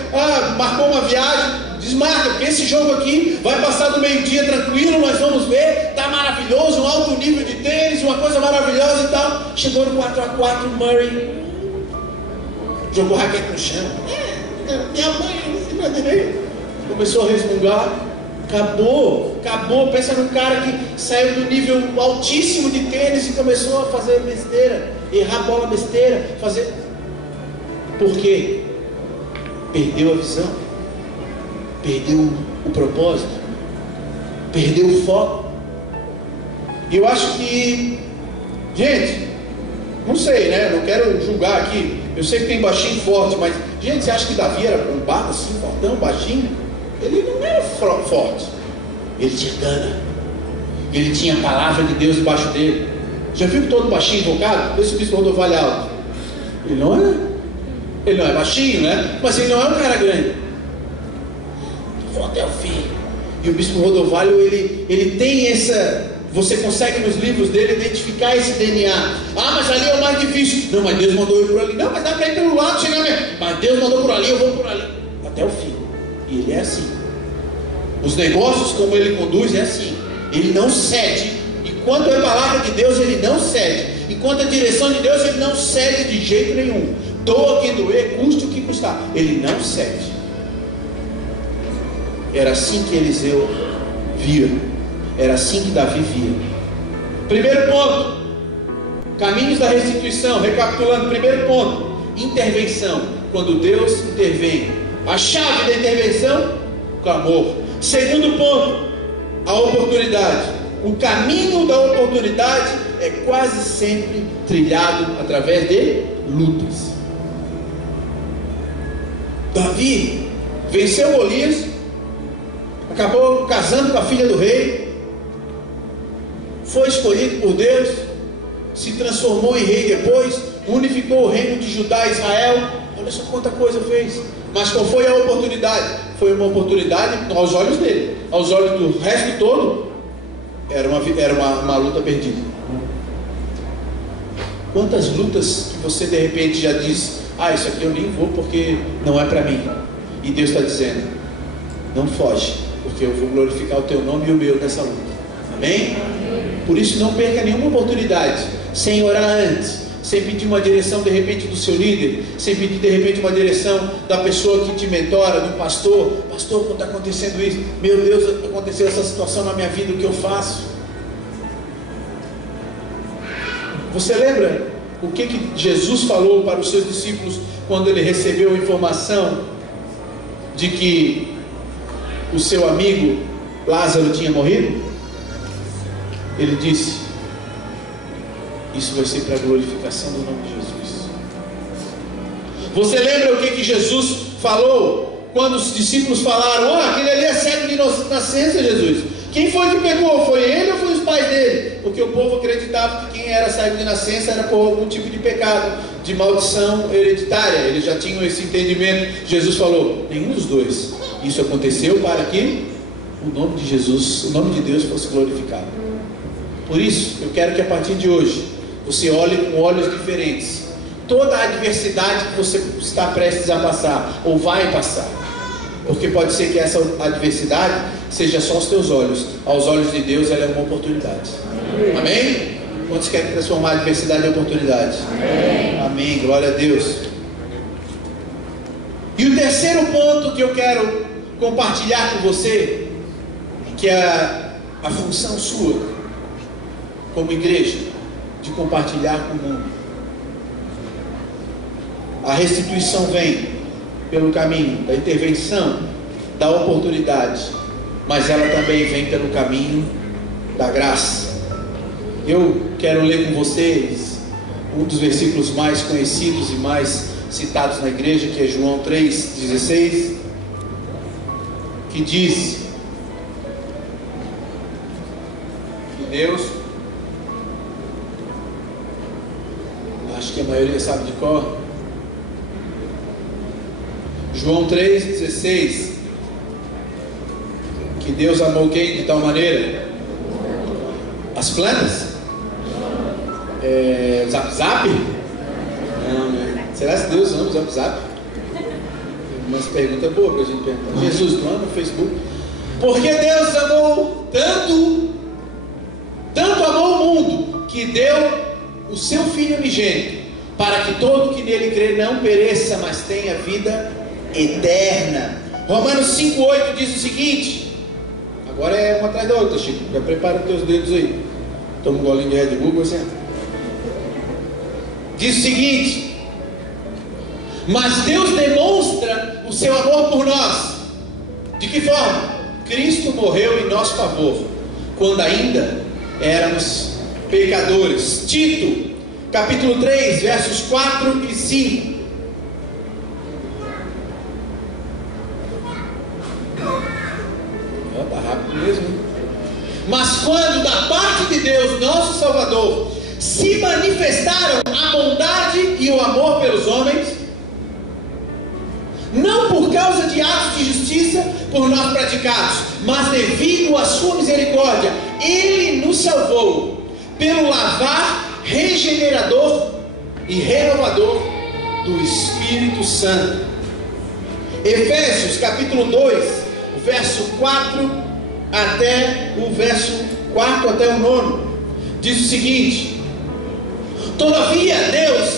marcou uma viagem, desmarca, porque esse jogo aqui vai passar do meio-dia tranquilo, nós vamos ver, tá maravilhoso, um alto nível de tênis, uma coisa maravilhosa e tal. Chegou no 4-4, Murray jogou raquete no chão. Minha mãe, começou a resmungar. Acabou. Pensa num cara que saiu do nível altíssimo de tênis e começou a fazer besteira, errar bola besteira, fazer. Por quê? Perdeu a visão, perdeu o propósito, perdeu o foco. E eu acho que, gente, não sei, né? Não quero julgar aqui. Eu sei que tem baixinho forte, mas, gente, você acha que Davi era bombado assim, fortão, baixinho? Ele não era forte. Ele tinha gana. Ele tinha a palavra de Deus debaixo dele. Já viu que todo baixinho invocado? Esse bispo Rodovalho alto. Ele não é baixinho, né? Mas ele não é um cara grande. Vou até o fim. E o bispo Rodovalho, ele tem essa... Você consegue nos livros dele identificar esse DNA. Ah, mas ali é o mais difícil. Não, mas Deus mandou eu por ali. Não, mas dá para ir pelo lado, chegar mesmo. Mas Deus mandou por ali, eu vou por ali. Até o fim. E ele é assim. Os negócios como ele conduz é assim. Ele não cede. Enquanto é palavra de Deus, ele não cede. Enquanto é direção de Deus, ele não cede de jeito nenhum. Doa quem doer, custe o que custar. Ele não cede. Era assim que Eliseu via. Era assim que Davi via. Primeiro ponto, caminhos da restituição. Recapitulando, primeiro ponto, intervenção. Quando Deus intervém, a chave da intervenção, clamor. Segundo ponto, a oportunidade. O caminho da oportunidade é quase sempre trilhado através de lutas. Davi venceu Golias, acabou casando com a filha do rei, foi escolhido por Deus, se transformou em rei depois, unificou o reino de Judá e Israel. Olha só quanta coisa fez. Mas qual foi a oportunidade? Foi uma oportunidade aos olhos dele. Aos olhos do resto todo, era uma luta perdida. Quantas lutas que você de repente já diz: ah, isso aqui eu nem vou porque não é para mim. E Deus está dizendo: não foge, porque eu vou glorificar o teu nome e o meu nessa luta. Amém? Por isso não perca nenhuma oportunidade sem orar antes, sem pedir uma direção de repente do seu líder, sem pedir de repente uma direção da pessoa que te mentora, do pastor. Pastor, quando está acontecendo isso, meu Deus, aconteceu essa situação na minha vida, o que eu faço? Você lembra o que Jesus falou para os seus discípulos quando ele recebeu a informação de que o seu amigo Lázaro tinha morrido? Ele disse: isso vai ser para a glorificação do nome de Jesus. Você lembra o que Jesus falou quando os discípulos falaram: ah, aquele ali é cego de nascença, Jesus? Quem foi que pegou? Foi ele ou foi os pais dele? Porque o povo acreditava que quem era cego de nascença era por algum tipo de pecado, de maldição hereditária. Eles já tinham esse entendimento. Jesus falou: nenhum dos dois. Isso aconteceu para que o nome de Jesus, o nome de Deus fosse glorificado. Por isso, eu quero que a partir de hoje você olhe com olhos diferentes toda a adversidade que você está prestes a passar ou vai passar, porque pode ser que essa adversidade seja só aos teus olhos. Aos olhos de Deus ela é uma oportunidade. Amém? Quantos querem transformar a adversidade em oportunidade? Amém, glória a Deus. E o terceiro ponto que eu quero compartilhar com você, que é a função sua como igreja, de compartilhar com o mundo. A restituição vem pelo caminho da intervenção, da oportunidade, mas ela também vem pelo caminho da graça. Eu quero ler com vocês um dos versículos mais conhecidos e mais citados na igreja, que é João 3,16, que diz que Deus, acho que a maioria sabe de cor, João 3,16, que Deus amou quem de tal maneira? As plantas? Zap Zap? Não, né? Será que Deus ama o Zap Zap? Umas perguntas boas para a gente perguntar. Jesus, tu ama o Facebook? Porque Deus amou tanto amou o mundo, que deu o seu Filho unigênito, para que todo que nele crê não pereça, mas tenha vida eterna. Romanos 5,8 diz o seguinte: Agora é uma atrás da outra, Chico. Já prepara os teus dedos aí. Toma um golinho de Red Bull, você entra. Diz o seguinte: mas Deus demonstra o seu amor por nós. De que forma? Cristo morreu em nosso favor, quando ainda éramos pecadores. Tito, capítulo 3, versos 4 e 5. Está rápido mesmo. Mas quando da parte de Deus, nosso Salvador, se manifestaram a bondade e o amor pelos homens, não por causa de atos de justiça por nós praticados, mas devido à sua misericórdia, Ele nos salvou pelo lavar regenerador e renovador do Espírito Santo. Efésios capítulo 2, verso 4 até o verso 4 até o 9, diz o seguinte: todavia Deus,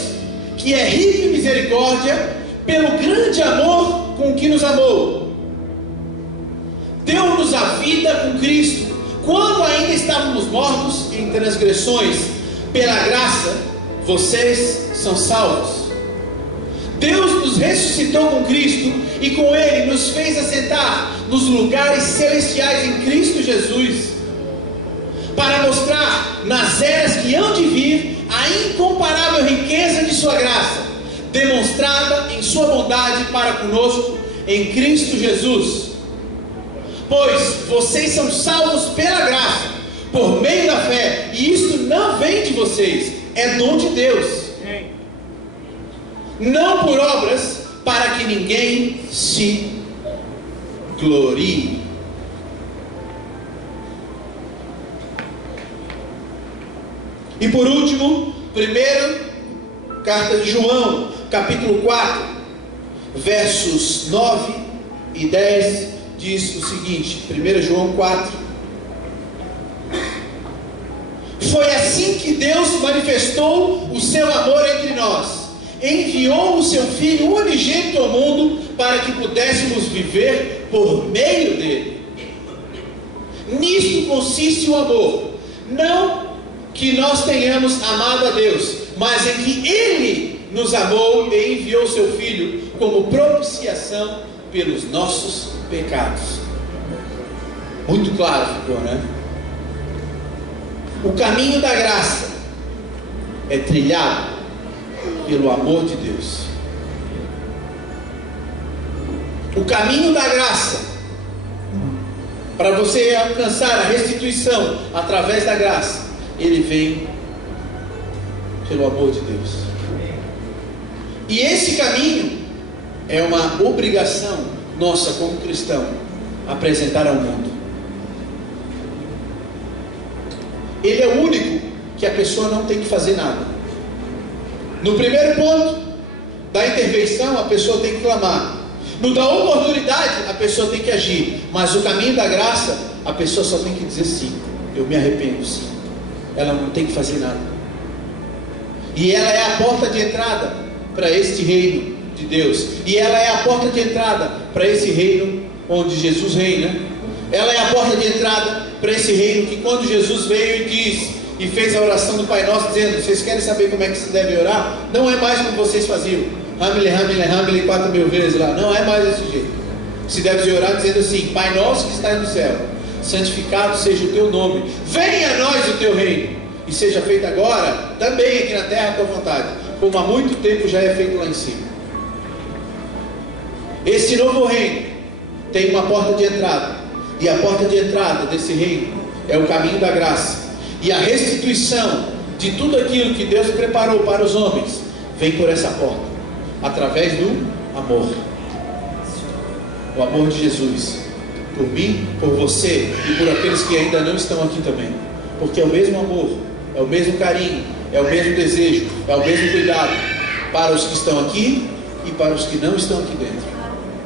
que é rico em misericórdia, pelo grande amor com que nos amou, deu-nos a vida com Cristo, quando ainda estávamos mortos em transgressões. Pela graça, vocês são salvos. Deus nos ressuscitou com Cristo e com Ele nos fez assentar nos lugares celestiais em Cristo Jesus, para mostrar nas eras que hão de vir a incomparável riqueza de sua graça, demonstrada em sua bondade para conosco em Cristo Jesus. Pois vocês são salvos pela graça, por meio da fé, e isto não vem de vocês, é dom de Deus, não por obras, para que ninguém se glorie. E por último, primeiro, carta de João, capítulo 4, versos 9 e 10, diz o seguinte: 1 João 4. Foi assim que Deus manifestou o seu amor entre nós. Enviou o seu Filho unigênito ao mundo para que pudéssemos viver por meio dele. Nisto consiste o amor, não que nós tenhamos amado a Deus, mas em que Ele nos amou e enviou o seu Filho como propiciação pelos nossos pecados. Muito claro ficou, né? O caminho da graça é trilhado pelo amor de Deus. O caminho da graça, para você alcançar a restituição através da graça, ele vem pelo amor de Deus. E esse caminho é uma obrigação nossa como cristão apresentar ao mundo. Ele é o único que a pessoa não tem que fazer nada. No primeiro ponto da intervenção, a pessoa tem que clamar. No da oportunidade, a pessoa tem que agir. Mas o caminho da graça, a pessoa só tem que dizer sim. Eu me arrependo, sim. Ela não tem que fazer nada. E ela é a porta de entrada para este reino de Deus. E ela é a porta de entrada para esse reino onde Jesus reina. Ela é a porta de entrada para esse reino que, quando Jesus veio e disse e fez a oração do Pai Nosso, dizendo: vocês querem saber como é que se deve orar? Não é mais como vocês faziam, Hamile, Hamile, Hamile 4.000 vezes lá. Não é mais desse jeito. Se deve orar dizendo assim: Pai Nosso que está no céu, santificado seja o teu nome, venha a nós o teu reino, e seja feito agora também aqui na terra a tua vontade, como há muito tempo já é feito lá em cima. Esse novo reino tem uma porta de entrada, e a porta de entrada desse reino é o caminho da graça. E a restituição de tudo aquilo que Deus preparou para os homens vem por essa porta, através do amor. O amor de Jesus, por mim, por você e por aqueles que ainda não estão aqui também. Porque é o mesmo amor, é o mesmo carinho, é o mesmo desejo, é o mesmo cuidado para os que estão aqui e para os que não estão aqui dentro.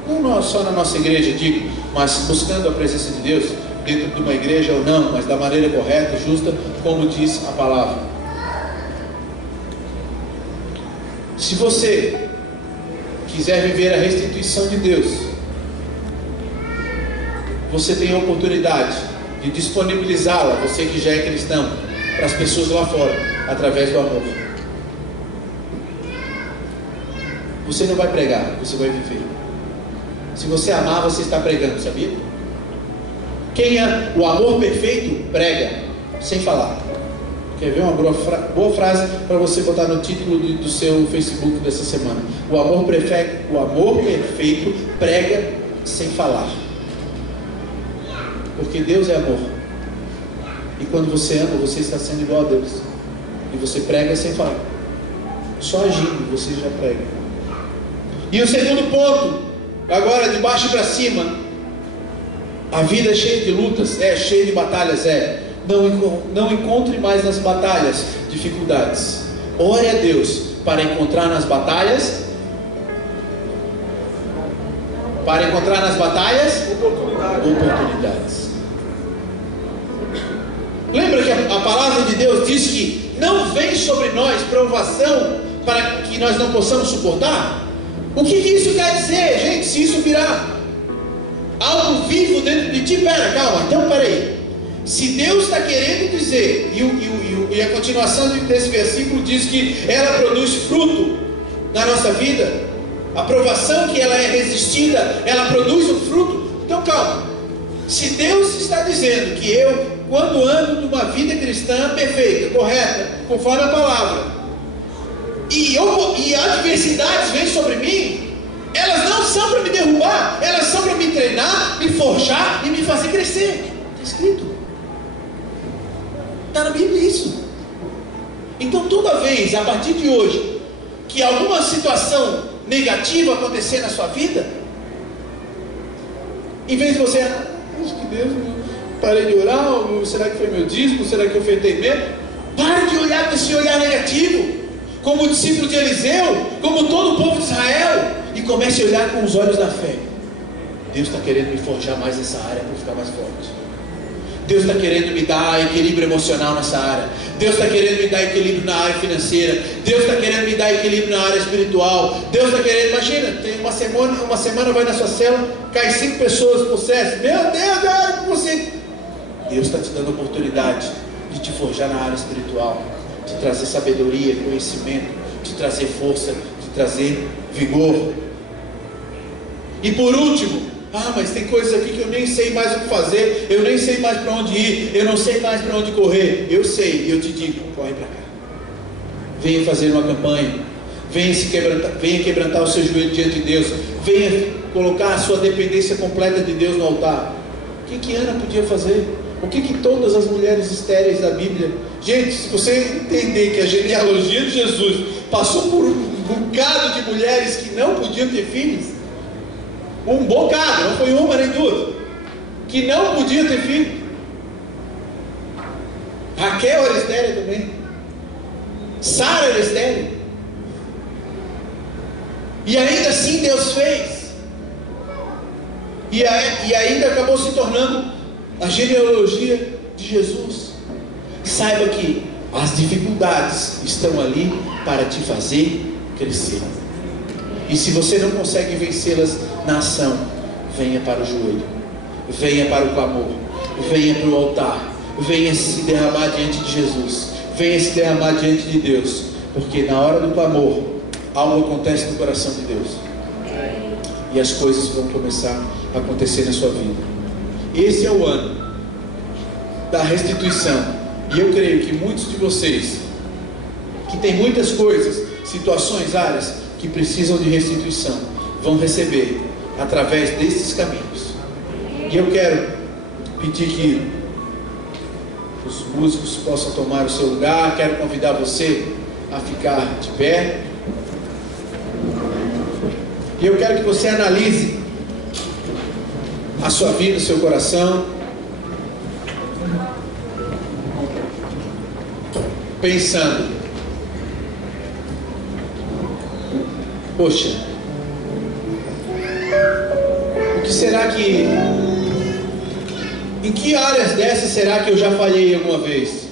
Não só na nossa igreja, digo, mas buscando a presença de Deus dentro de uma igreja ou não, mas da maneira correta, justa, como diz a palavra. Se você quiser viver a restituição de Deus, você tem a oportunidade de disponibilizá-la, você que já é cristão, para as pessoas lá fora, através do amor. Você não vai pregar, você vai viver. Se você amar, você está pregando, sabia? Quem é o amor perfeito, prega, sem falar. Quer ver uma boa frase para você botar no título do seu Facebook dessa semana? O amor perfeito prega sem falar. Porque Deus é amor. E quando você ama, você está sendo igual a Deus. E você prega sem falar. Só agindo, você já prega. E o segundo ponto, agora de baixo para cima. A vida é cheia de lutas, cheia de batalhas, Não encontre mais nas batalhas dificuldades. Ore a Deus para encontrar nas batalhas oportunidades. Lembra que a palavra de Deus diz que não vem sobre nós provação para que nós não possamos suportar? O que isso quer dizer, gente? Se isso virar algo vivo dentro de ti, calma, então peraí. Se Deus está querendo dizer, e a continuação desse versículo diz que ela produz fruto na nossa vida, a provação que ela é resistida, ela produz um fruto. Então calma, se Deus está dizendo que eu, quando ando numa vida cristã perfeita, correta, conforme a palavra, e adversidades vêm sobre mim, elas não são para me derrubar, elas são para me treinar, me forjar e me fazer crescer. Está escrito, está na Bíblia isso. Então toda vez, a partir de hoje, que alguma situação negativa acontecer na sua vida, em vez de você, acho que Deus, parei de orar, ou será que foi meu dízimo, será que eu ofertei mesmo? Pare de olhar com esse olhar negativo, como o discípulo de Eliseu, como todo o povo de Israel, e comece a olhar com os olhos da fé. Deus está querendo me forjar mais nessa área para eu ficar mais forte. Deus está querendo me dar equilíbrio emocional nessa área. Deus está querendo me dar equilíbrio na área financeira. Deus está querendo me dar equilíbrio na área espiritual. Deus está querendo, imagina, tem uma semana vai na sua célula, cai 5 pessoas por processo. Meu Deus, você. Deus está te dando a oportunidade de te forjar na área espiritual, de trazer sabedoria, conhecimento, de trazer força, de trazer vigor. E por último, mas tem coisas aqui que eu nem sei mais o que fazer, eu nem sei mais para onde ir, eu não sei mais para onde correr. Eu sei, eu te digo, corre para cá. Venha fazer uma campanha, venha quebrantar o seu joelho diante de Deus, venha colocar a sua dependência completa de Deus no altar. O que Ana podia fazer? O que todas as mulheres estéreis da Bíblia? Gente, se você entender que a genealogia de Jesus passou por um bocado de mulheres que não podiam ter filhos, um bocado, não foi uma nem duas, que não podiam ter filho. Raquel era estéril também, Sara era estéril, e ainda assim Deus fez, e ainda acabou se tornando a genealogia de Jesus. Saiba que as dificuldades estão ali para te fazer crescer. E se você não consegue vencê-las na ação, venha para o joelho, venha para o clamor, venha para o altar, venha se derramar diante de Jesus, venha se derramar diante de Deus, porque na hora do clamor, algo acontece no coração de Deus, e as coisas vão começar a acontecer na sua vida. Esse é o ano da restituição, e eu creio que muitos de vocês, que tem muitas coisas, situações, áreas que precisam de restituição, vão receber através desses caminhos. E eu quero pedir que os músicos possam tomar o seu lugar. Quero convidar você a ficar de pé, e eu quero que você analise a sua vida, o seu coração, pensando: poxa, o que será que, em que áreas dessas será que eu já falhei alguma vez?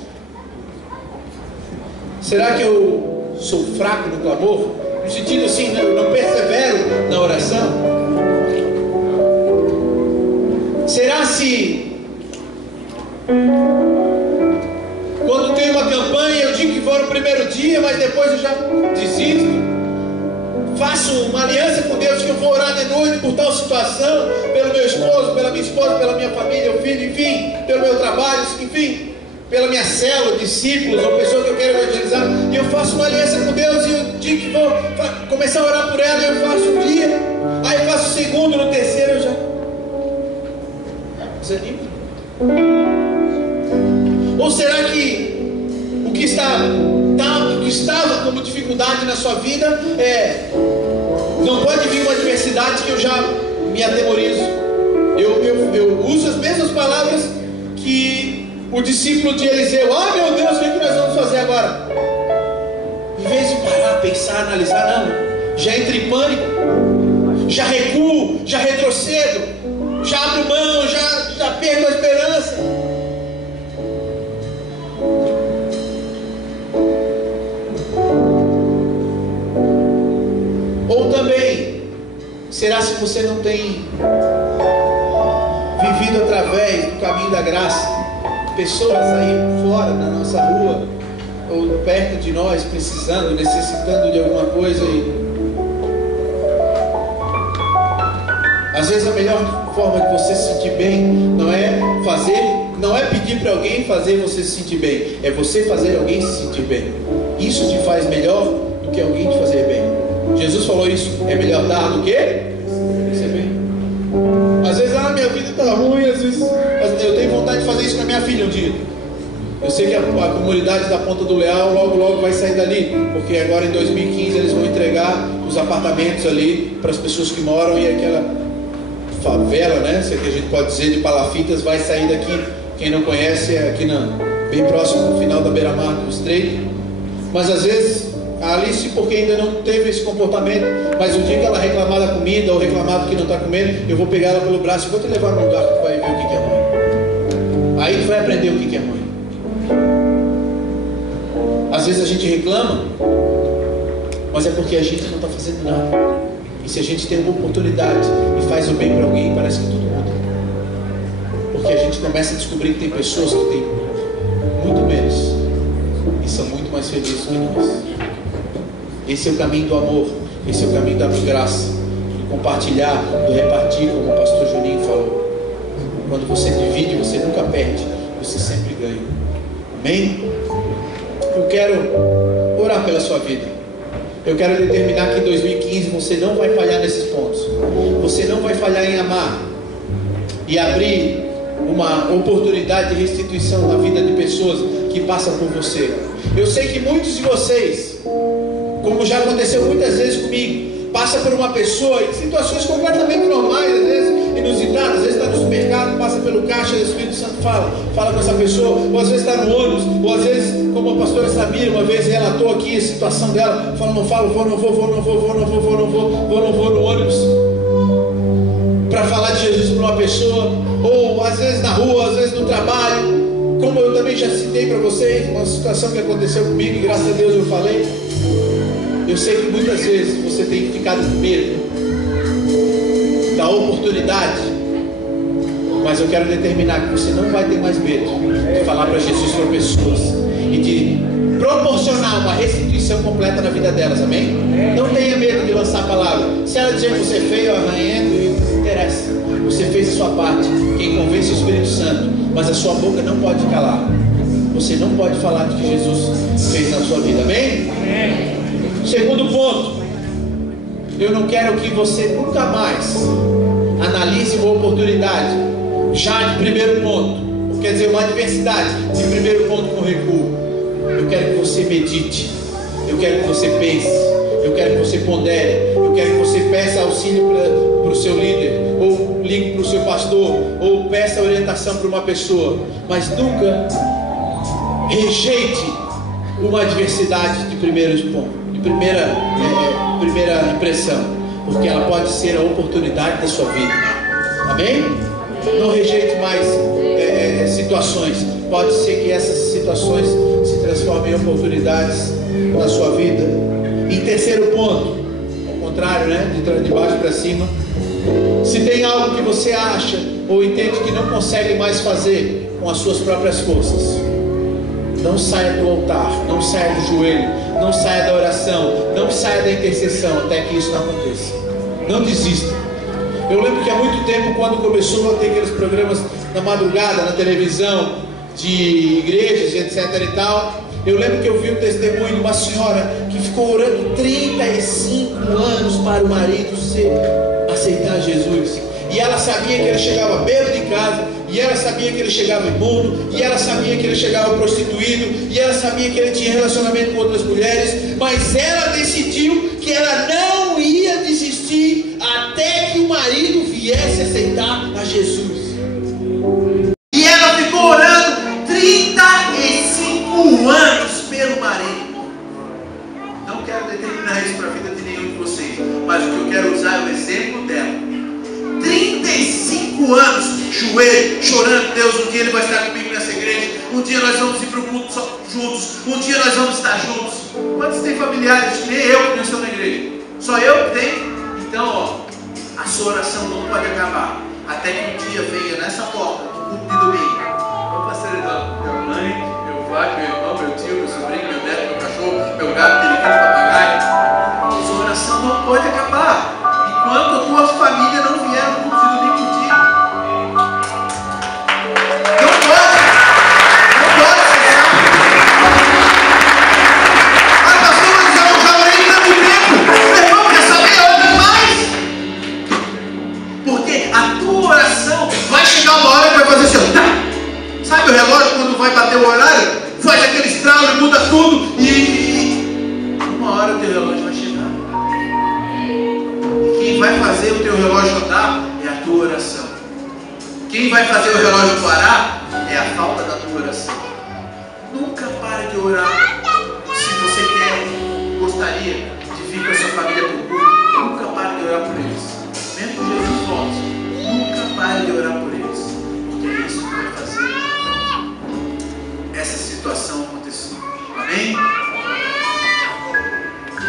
Será que eu sou fraco no clamor? No sentido assim, não persevero na oração? Será dia, mas depois eu já desisto. Faço uma aliança com Deus que eu vou orar de noite por tal situação, pelo meu esposo, pela minha esposa, pela minha família, o filho, enfim, pelo meu trabalho, enfim, pela minha célula, discípulos ou pessoa que eu quero evangelizar. E eu faço uma aliança com Deus, e o dia que vou começar a orar por ela, eu faço um dia, aí eu faço o segundo, no terceiro eu já desanimo. Ou será que o que estava como dificuldade na sua vida não pode vir uma adversidade que eu já me atemorizo? Eu uso as mesmas palavras que o discípulo de Eliseu. Meu Deus, o que nós vamos fazer agora? Em vez de parar, pensar, analisar, não, já entro em pânico, já recuo, já retrocedo, já abro mão, já perco a esperança. Ou também, será se você não tem vivido através do caminho da graça, pessoas aí fora na nossa rua, ou perto de nós, precisando, necessitando de alguma coisa, e às vezes a melhor forma de você se sentir bem não é pedir para alguém fazer você se sentir bem, é você fazer alguém se sentir bem. Isso te faz melhor do que alguém te fazer bem. Jesus falou isso, é melhor dar do que receber. Às vezes, minha vida está ruim, às vezes eu tenho vontade de fazer isso com a minha filha um dia. Eu sei que a comunidade da Ponta do Leal logo vai sair dali, porque agora em 2015 eles vão entregar os apartamentos ali para as pessoas que moram, e aquela favela, né, se é que a gente pode dizer, de Palafitas, vai sair daqui. Quem não conhece, é aqui bem próximo do final da beira-mar do estreito. Mas às vezes a Alice, porque ainda não teve esse comportamento, mas o dia que ela reclamar da comida ou reclamar do que não está comendo, eu vou pegar ela pelo braço e vou te levar num lugar que tu vai ver o que é mãe. Aí tu vai aprender o que é mãe. Às vezes a gente reclama, mas é porque a gente não está fazendo nada. E se a gente tem uma oportunidade e faz o bem para alguém, parece que tudo muda. Porque a gente começa a descobrir que tem pessoas que têm muito menos e são muito mais felizes que nós. Esse é o caminho do amor, esse é o caminho da graça, do compartilhar, do repartir, como o pastor Juninho falou. Quando você divide, você nunca perde, você sempre ganha. Amém? Eu quero orar pela sua vida. Eu quero determinar que em 2015 você não vai falhar nesses pontos. Você não vai falhar em amar e abrir uma oportunidade de restituição na vida de pessoas que passam por você. Eu sei que muitos de vocês, como já aconteceu muitas vezes comigo, passa por uma pessoa em situações completamente normais, às vezes inusitadas, às vezes está no supermercado, passa pelo caixa, e o Espírito Santo fala com essa pessoa, ou às vezes está no ônibus, ou às vezes, como a pastora Samira uma vez relatou aqui a situação dela, fala, não vou no ônibus para falar de Jesus para uma pessoa, ou às vezes na rua, às vezes no trabalho, como eu também já citei para vocês, uma situação que aconteceu comigo e graças a Deus eu falei. Eu sei que muitas vezes você tem ficado com medo da oportunidade, mas eu quero determinar que você não vai ter mais medo de falar para Jesus para pessoas e de proporcionar uma restituição completa na vida delas, amém? Não tenha medo de lançar a palavra. Se ela dizer que você é feio, arranhento, não interessa, você fez a sua parte. Quem convence é o Espírito Santo, mas a sua boca não pode calar. Você não pode falar do que Jesus fez na sua vida, amém? Segundo ponto, eu não quero que você nunca mais analise uma oportunidade já de primeiro ponto, quer dizer, uma adversidade de primeiro ponto com recuo. Eu quero que você medite, eu quero que você pense, eu quero que você pondere, eu quero que você peça auxílio para o seu líder, ou ligue para o seu pastor, ou peça orientação para uma pessoa, mas nunca rejeite uma adversidade de primeiros pontos, de primeira impressão, porque ela pode ser a oportunidade da sua vida, amém? Não rejeite mais situações. Pode ser que essas situações se transformem em oportunidades na sua vida. Em terceiro ponto, ao contrário, né? De baixo para cima, se tem algo que você acha ou entende que não consegue mais fazer com as suas próprias forças, não saia do altar, não saia do joelho, não saia da oração, não saia da intercessão até que isso não aconteça. Não desista. Eu lembro que há muito tempo, quando começou a ter aqueles programas na madrugada, na televisão, de igrejas, etc e tal, eu lembro que eu vi um testemunho de uma senhora que ficou orando 35 anos para o marido aceitar Jesus. E ela sabia que ele chegava bêbado de casa, e ela sabia que ele chegava imundo, e ela sabia que ele chegava prostituído, e ela sabia que ele tinha relacionamento com outras mulheres, mas ela decidiu que ela não ia desistir até que o marido viesse aceitar a Jesus. E ela ficou orando 35 anos pelo marido. Não quero determinar isso para a vida de nenhum de vocês, mas o que eu quero usar é o exemplo dela. 35 anos, joelho, chorando: Deus, um dia Ele vai estar comigo nessa igreja, um dia nós vamos ir para o mundo juntos, um dia nós vamos estar juntos. Quantos têm familiares? Nem eu que não estou na igreja, só eu que tenho. Então, ó, a sua oração não pode acabar até que um dia venha nessa porta do culto de domingo: ô pastor Eduardo, minha mãe, meu pai, meu irmão, meu tio, meu sobrinho, meu neto, meu cachorro, meu gato, periquito, papagaio. A sua oração não pode acabar enquanto a tua família não vier no culto de domingo contigo. Não pode cessar. Ah, pastor, mas eu já orei tanto tempo. Meu irmão, quer saber? Ore mais. Porque a tua oração vai chegar uma hora que vai fazer assim, tá? Sabe o relógio quando vai bater o horário? Faz aquele estralo e muda tudo e uma hora o teu relógio vai chegar. Quem vai fazer o teu relógio andar é a tua oração. Quem vai fazer o relógio parar é a falta da tua oração. Nunca pare de orar. Se você gostaria de vir com a sua família para o culto, nunca pare de orar por eles. Mesmo que Jesus volte, nunca pare de orar por eles, porque é isso que vai fazer essa situação acontecer. Amém?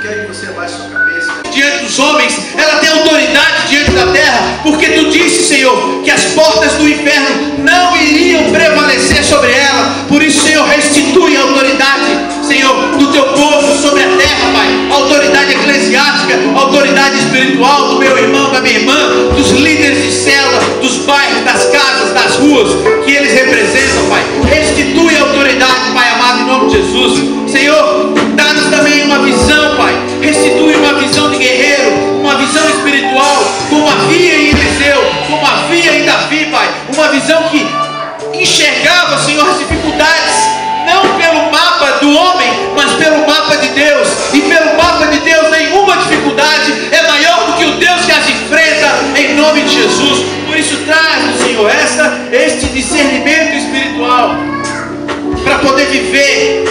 Quero que você abaixe sua cabeça. Diante dos homens, ela tem autoridade diante da terra, porque tu disse, Senhor, que as portas do inferno não iriam prevalecer sobre ela. Por isso, Senhor, restitui a autoridade, Senhor, do teu povo sobre a terra, Pai. A autoridade eclesiástica, a autoridade espiritual do meu irmão, da minha irmã, dos líderes de célula, dos bairros, das casas, das ruas que eles representam, Pai. Restitui a autoridade, Pai amado, em nome de Jesus. Senhor, dá-nos também uma visão, Pai. Restitui uma visão de guerreiro, uma visão espiritual, como havia em Eliseu, como havia em Davi, Pai. Uma visão que enxergava, Senhor, as dificuldades, não pelo mapa do homem, mas pelo mapa de Deus. E pelo mapa de Deus, nenhuma dificuldade é maior do que o Deus que as enfrenta, em nome de Jesus. Por isso, traz, Senhor, este discernimento espiritual, para poder viver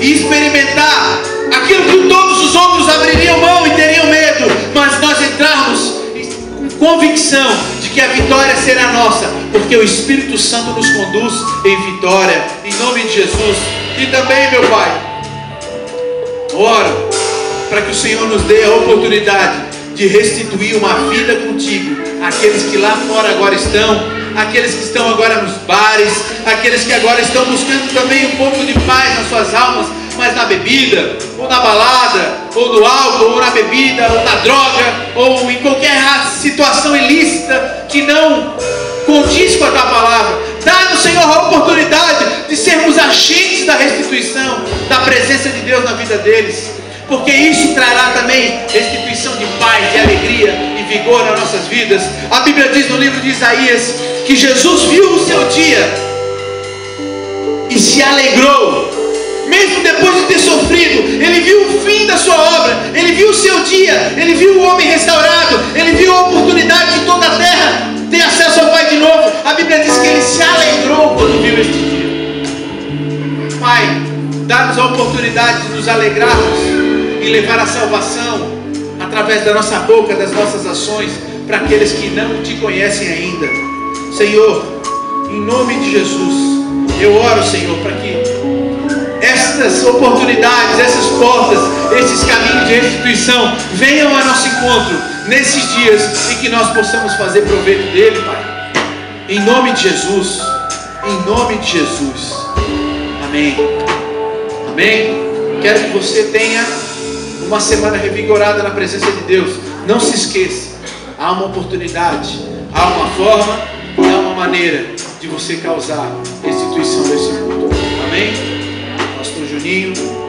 e experimentar aquilo que todos os outros abririam mão e teriam medo, mas nós entrarmos com convicção de que a vitória será nossa, porque o Espírito Santo nos conduz em vitória, em nome de Jesus. E também, meu Pai, oro para que o Senhor nos dê a oportunidade de restituir uma vida contigo, aqueles que lá fora agora estão, aqueles que estão agora nos bares, aqueles que agora estão buscando também um pouco de paz nas suas almas, mas na bebida, ou na balada, ou no álcool, ou na bebida, ou na droga, ou em qualquer situação ilícita que não condiz com a tua palavra. Dá-nos, Senhor, a oportunidade de sermos agentes da restituição da presença de Deus na vida deles, porque isso trará também restituição de paz, de alegria e vigor nas nossas vidas. A Bíblia diz no livro de Isaías que Jesus viu o seu dia e se alegrou. Mesmo depois de ter sofrido, ele viu o fim da sua obra, ele viu o seu dia, ele viu o homem restaurado, ele viu a oportunidade de toda a terra ter acesso ao Pai de novo. A Bíblia diz que ele se alegrou quando viu este dia. Pai, dá-nos a oportunidade de nos alegrarmos e levar a salvação através da nossa boca, das nossas ações, para aqueles que não te conhecem ainda. Senhor, em nome de Jesus, eu oro, Senhor, para que essas oportunidades, essas portas, esses caminhos de restituição venham a nosso encontro nesses dias em que nós possamos fazer proveito dele, Pai. Em nome de Jesus, em nome de Jesus. Amém. Amém. Quero que você tenha uma semana revigorada na presença de Deus. Não se esqueça, há uma oportunidade, há uma forma e há uma maneira de você causar restituição desse mundo. Amém? Pastor Juninho.